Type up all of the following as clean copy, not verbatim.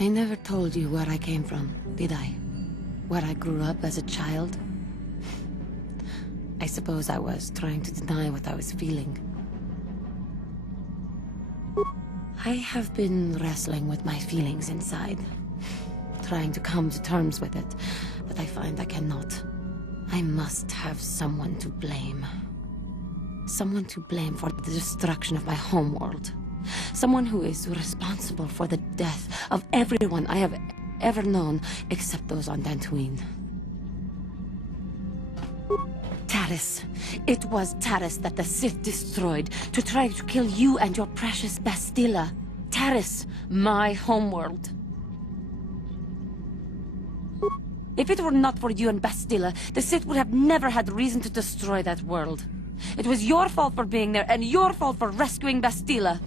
I never told you where I came from, did I? Where I grew up as a child? I suppose I was trying to deny what I was feeling. I have been wrestling with my feelings inside, trying to come to terms with it, but I find I cannot. I must have someone to blame. Someone to blame for the destruction of my homeworld. Someone who is responsible for the death of everyone I have ever known, except those on Dantooine. Taris. It was Taris that the Sith destroyed to try to kill you and your precious Bastila. Taris, my homeworld. If it were not for you and Bastila, the Sith would have never had reason to destroy that world. It was your fault for being there, and your fault for rescuing Bastila.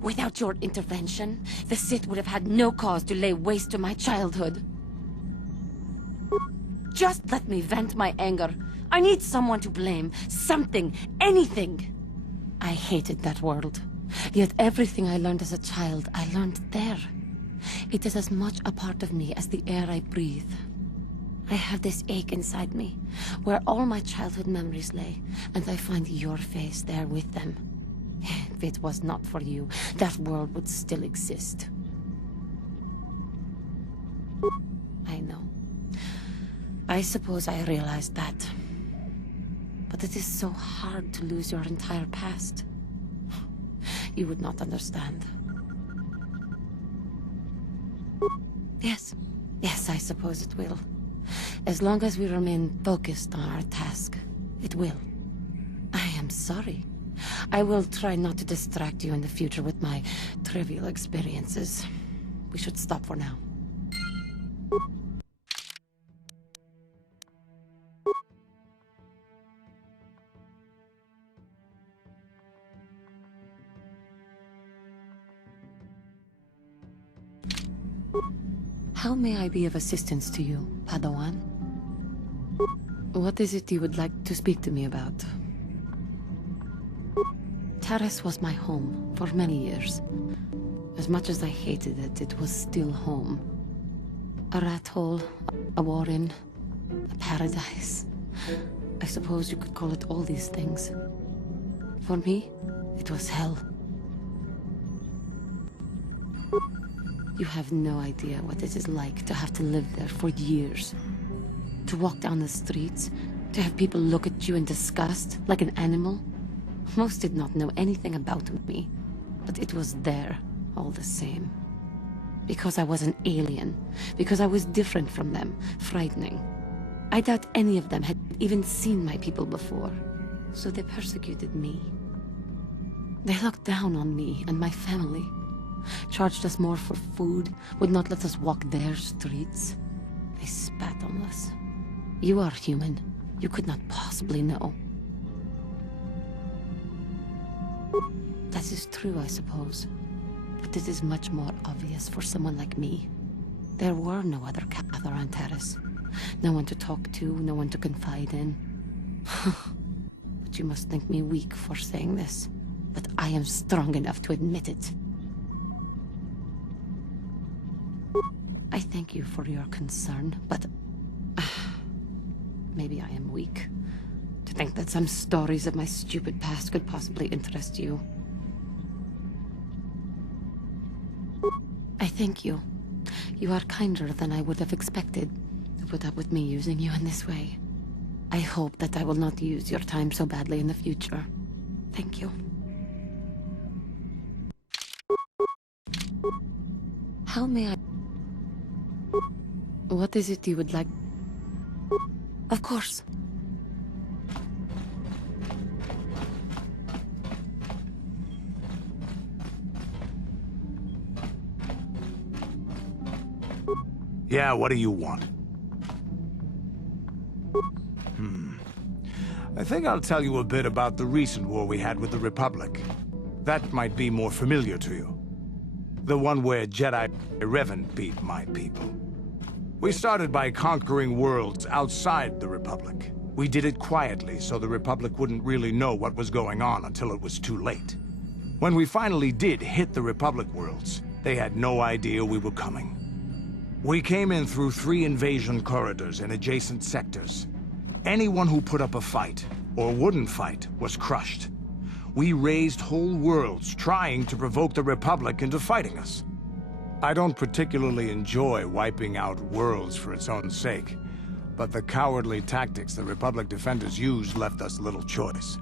Without your intervention, the Sith would have had no cause to lay waste to my childhood. Just let me vent my anger. I need someone to blame. Something. Anything. I hated that world. Yet everything I learned as a child, I learned there. It is as much a part of me as the air I breathe. I have this ache inside me, where all my childhood memories lay, and I find your face there with them. If it was not for you, that world would still exist. I know. I suppose I realized that. But it is so hard to lose your entire past. You would not understand. Yes. Yes, I suppose it will. As long as we remain focused on our task, it will. I am sorry. I will try not to distract you in the future with my trivial experiences. We should stop for now. How may I be of assistance to you, Padawan? What is it you would like to speak to me about? Taris was my home for many years. As much as I hated it, it was still home. A rat hole, a warren, a paradise. I suppose you could call it all these things. For me, it was hell. You have no idea what it is like to have to live there for years. To walk down the streets, to have people look at you in disgust, like an animal. Most did not know anything about me, but it was there, all the same. Because I was an alien, because I was different from them, frightening. I doubt any of them had even seen my people before, so they persecuted me. They looked down on me and my family. Charged us more for food, would not let us walk their streets. They spat on us. You are human. You could not possibly know. That is true, I suppose. But it is much more obvious for someone like me. There were no other Cathar on Taris. No one to talk to, no one to confide in. But you must think me weak for saying this. But I am strong enough to admit it. I thank you for your concern, but... maybe I am weak. To think that some stories of my stupid past could possibly interest you. I thank you. You are kinder than I would have expected to put up with me using you in this way. I hope that I will not use your time so badly in the future. Thank you. How may I... What is it you would like? Of course. Yeah, what do you want? I think I'll tell you a bit about the recent war we had with the Republic. That might be more familiar to you. The one where Jedi Revan beat my people. We started by conquering worlds outside the Republic. We did it quietly, so the Republic wouldn't really know what was going on until it was too late. When we finally did hit the Republic worlds, they had no idea we were coming. We came in through 3 invasion corridors in adjacent sectors. Anyone who put up a fight, or wouldn't fight, was crushed. We razed whole worlds trying to provoke the Republic into fighting us. I don't particularly enjoy wiping out worlds for its own sake, but the cowardly tactics the Republic defenders used left us little choice.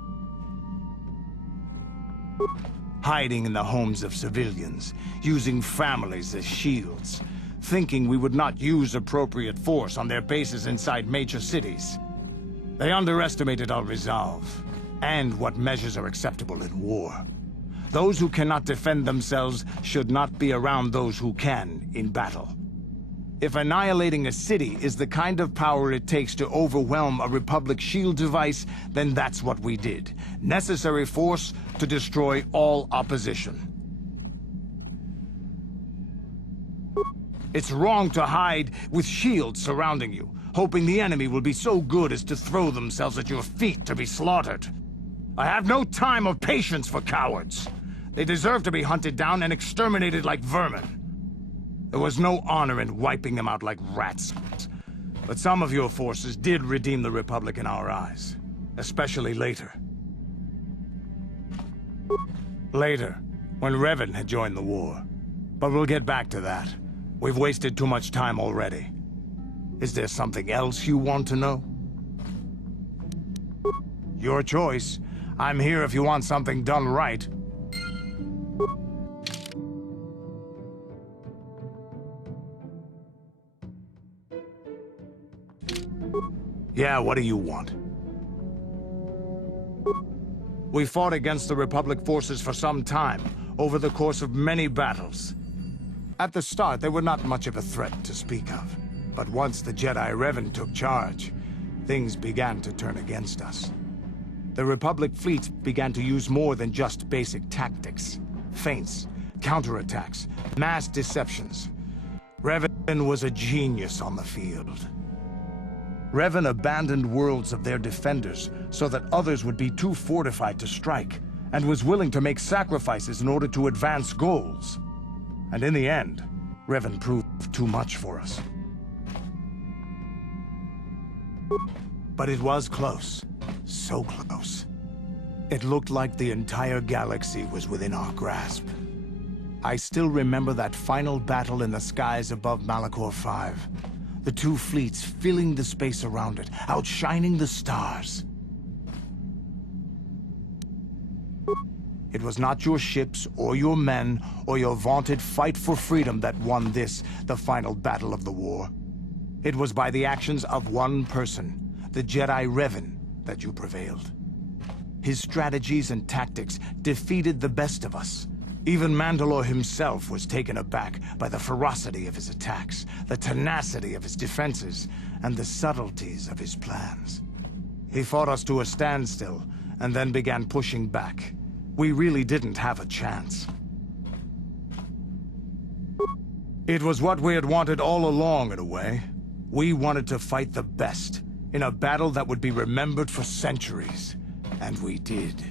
Hiding in the homes of civilians, using families as shields, thinking we would not use appropriate force on their bases inside major cities. They underestimated our resolve, and what measures are acceptable in war. Those who cannot defend themselves should not be around those who can in battle. If annihilating a city is the kind of power it takes to overwhelm a Republic shield device, then that's what we did. Necessary force to destroy all opposition. It's wrong to hide with shields surrounding you, hoping the enemy will be so good as to throw themselves at your feet to be slaughtered. I have no time or patience for cowards. They deserve to be hunted down and exterminated like vermin. There was no honor in wiping them out like rats. But some of your forces did redeem the Republic in our eyes. Especially later. Later, when Revan had joined the war. But we'll get back to that. We've wasted too much time already. Is there something else you want to know? Your choice. I'm here if you want something done right. Yeah, what do you want? We fought against the Republic forces for some time, over the course of many battles. At the start, they were not much of a threat to speak of. But once the Jedi Revan took charge, things began to turn against us. The Republic fleets began to use more than just basic tactics. Feints, counterattacks, mass deceptions. Revan was a genius on the field. Revan abandoned worlds of their defenders so that others would be too fortified to strike, and was willing to make sacrifices in order to advance goals. And in the end, Revan proved too much for us. But it was close. So close. It looked like the entire galaxy was within our grasp. I still remember that final battle in the skies above Malachor V. The 2 fleets filling the space around it, outshining the stars. It was not your ships, or your men, or your vaunted fight for freedom that won this, the final battle of the war. It was by the actions of one person, the Jedi Revan, that you prevailed. His strategies and tactics defeated the best of us. Even Mandalore himself was taken aback by the ferocity of his attacks, the tenacity of his defenses, and the subtleties of his plans. He fought us to a standstill, and then began pushing back. We really didn't have a chance. It was what we had wanted all along, in a way. We wanted to fight the best, in a battle that would be remembered for centuries. And we did.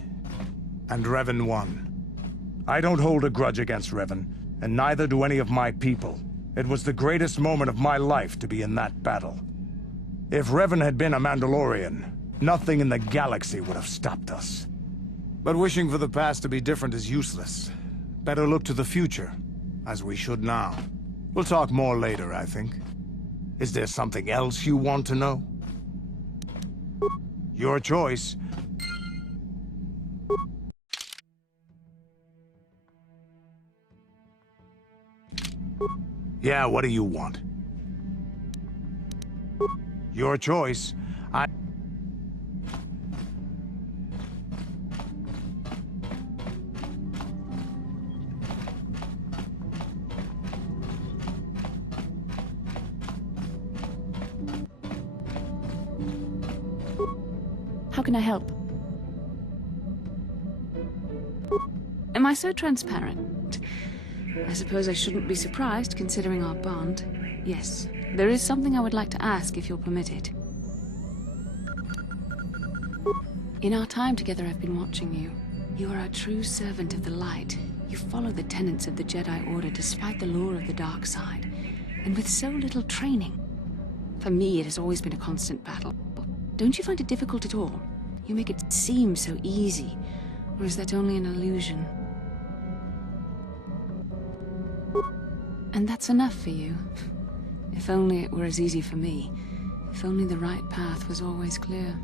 And Revan won. I don't hold a grudge against Revan, and neither do any of my people. It was the greatest moment of my life to be in that battle. If Revan had been a Mandalorian, nothing in the galaxy would have stopped us. But wishing for the past to be different is useless. Better look to the future, as we should now. We'll talk more later, I think. Is there something else you want to know? Your choice. Yeah, what do you want? Your choice. How can I help? Am I so transparent? I suppose I shouldn't be surprised, considering our bond. Yes, there is something I would like to ask, if you'll permit it. In our time together, I've been watching you. You are a true servant of the light. You follow the tenets of the Jedi Order despite the lure of the dark side. and with so little training. For me, it has always been a constant battle. Don't you find it difficult at all? You make it seem so easy, or is that only an illusion? And that's enough for you. If only it were as easy for me. If only the right path was always clear.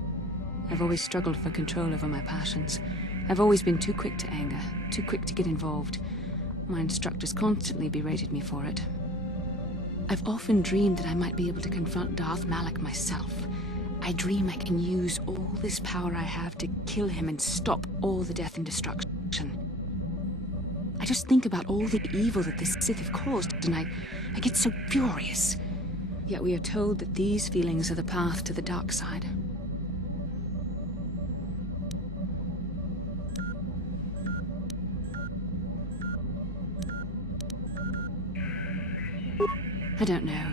I've always struggled for control over my passions. I've always been too quick to anger, too quick to get involved. My instructors constantly berated me for it. I've often dreamed that I might be able to confront Darth Malak myself. I dream I can use all this power I have to kill him and stop all the death and destruction. I just think about all the evil that the Sith have caused, and I get so furious. Yet we are told that these feelings are the path to the dark side. I don't know.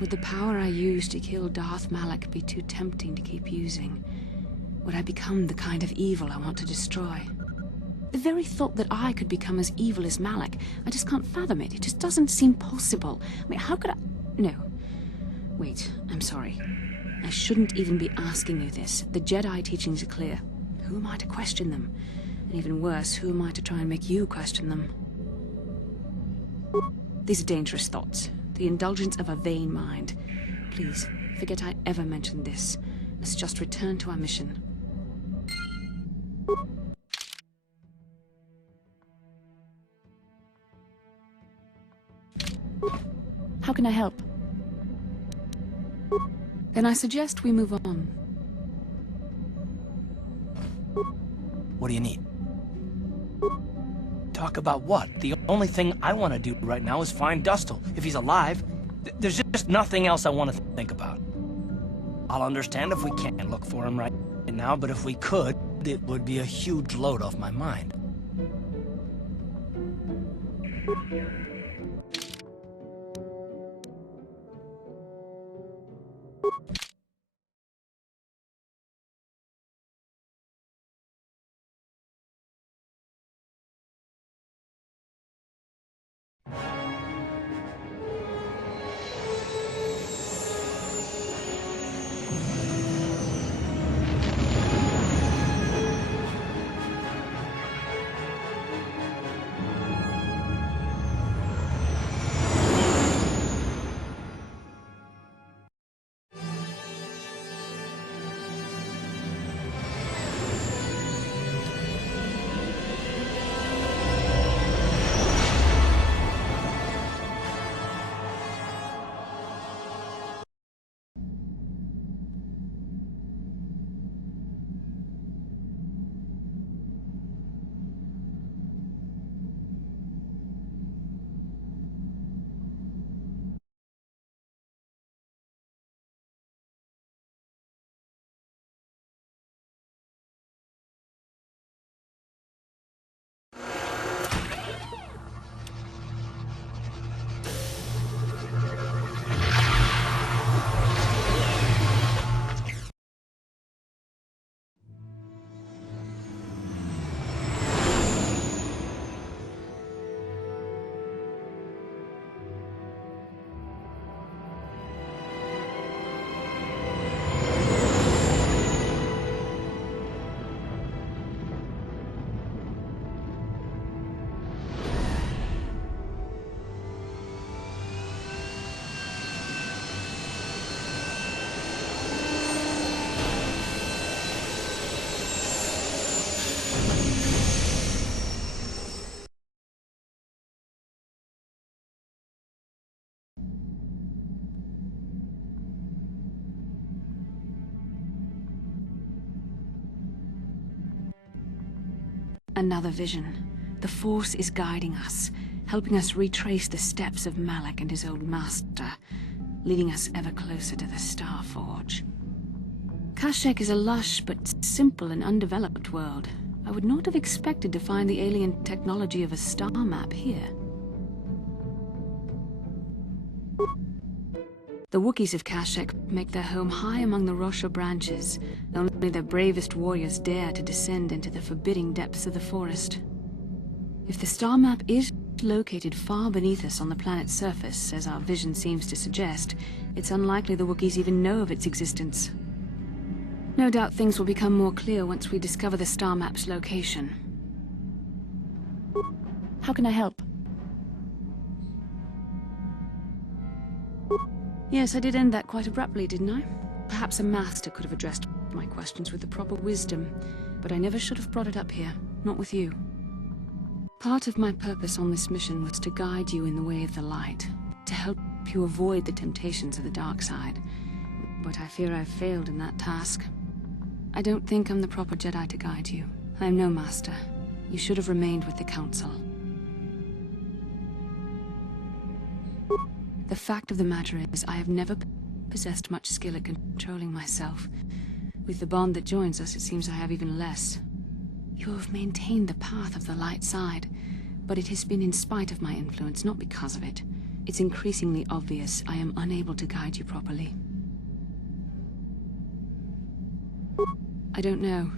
Would the power I use to kill Darth Malak be too tempting to keep using? Would I become the kind of evil I want to destroy? The very thought that I could become as evil as Malak, I just can't fathom it. It just doesn't seem possible. I mean, how could I... No. Wait, I'm sorry. I shouldn't even be asking you this. The Jedi teachings are clear. Who am I to question them? And even worse, who am I to try and make you question them? These are dangerous thoughts. The indulgence of a vain mind. Please, forget I ever mentioned this. Let's just return to our mission. How can I help? Then I suggest we move on. What do you need? Talk about what? The only thing I want to do right now is find Dustil. If he's alive, there's just nothing else I want to think about. I'll understand if we can't look for him right now, but if we could, it would be a huge load off my mind. Another vision. The Force is guiding us, helping us retrace the steps of Malak and his old master, leading us ever closer to the Star Forge. Kashyyyk is a lush but simple and undeveloped world. I would not have expected to find the alien technology of a star map here. The Wookiees of Kashyyyk make their home high among the Rosha branches. Only their bravest warriors dare to descend into the forbidding depths of the forest. If the star map is located far beneath us on the planet's surface, as our vision seems to suggest, it's unlikely the Wookiees even know of its existence. No doubt things will become more clear once we discover the star map's location. How can I help? Yes, I did end that quite abruptly, didn't I? Perhaps a master could have addressed my questions with the proper wisdom, but I never should have brought it up here, not with you. Part of my purpose on this mission was to guide you in the way of the light, to help you avoid the temptations of the dark side. But I fear I've failed in that task. I don't think I'm the proper Jedi to guide you. I'm no master. You should have remained with the Council. The fact of the matter is, I have never possessed much skill at controlling myself. With the bond that joins us, it seems I have even less. You have maintained the path of the light side, but it has been in spite of my influence, not because of it. It's increasingly obvious I am unable to guide you properly. I don't know.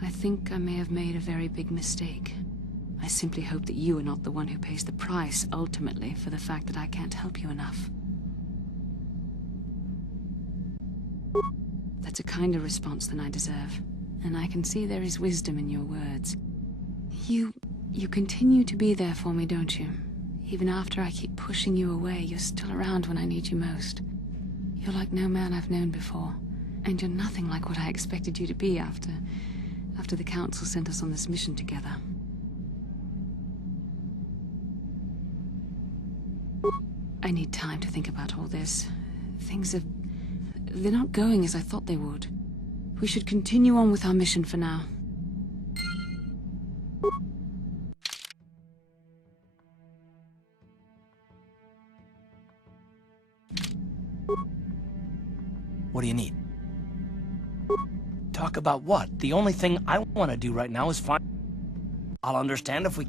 I think I may have made a very big mistake. I simply hope that you are not the one who pays the price, ultimately, for the fact that I can't help you enough. That's a kinder response than I deserve, and I can see there is wisdom in your words. You continue to be there for me, don't you? Even after I keep pushing you away, you're still around when I need you most. You're like no man I've known before, and you're nothing like what I expected you to be after the Council sent us on this mission together. I need time to think about all this. They're not going as I thought they would. We should continue on with our mission for now. What do you need? Talk about what? The only thing I want to do right now is find... I'll understand if we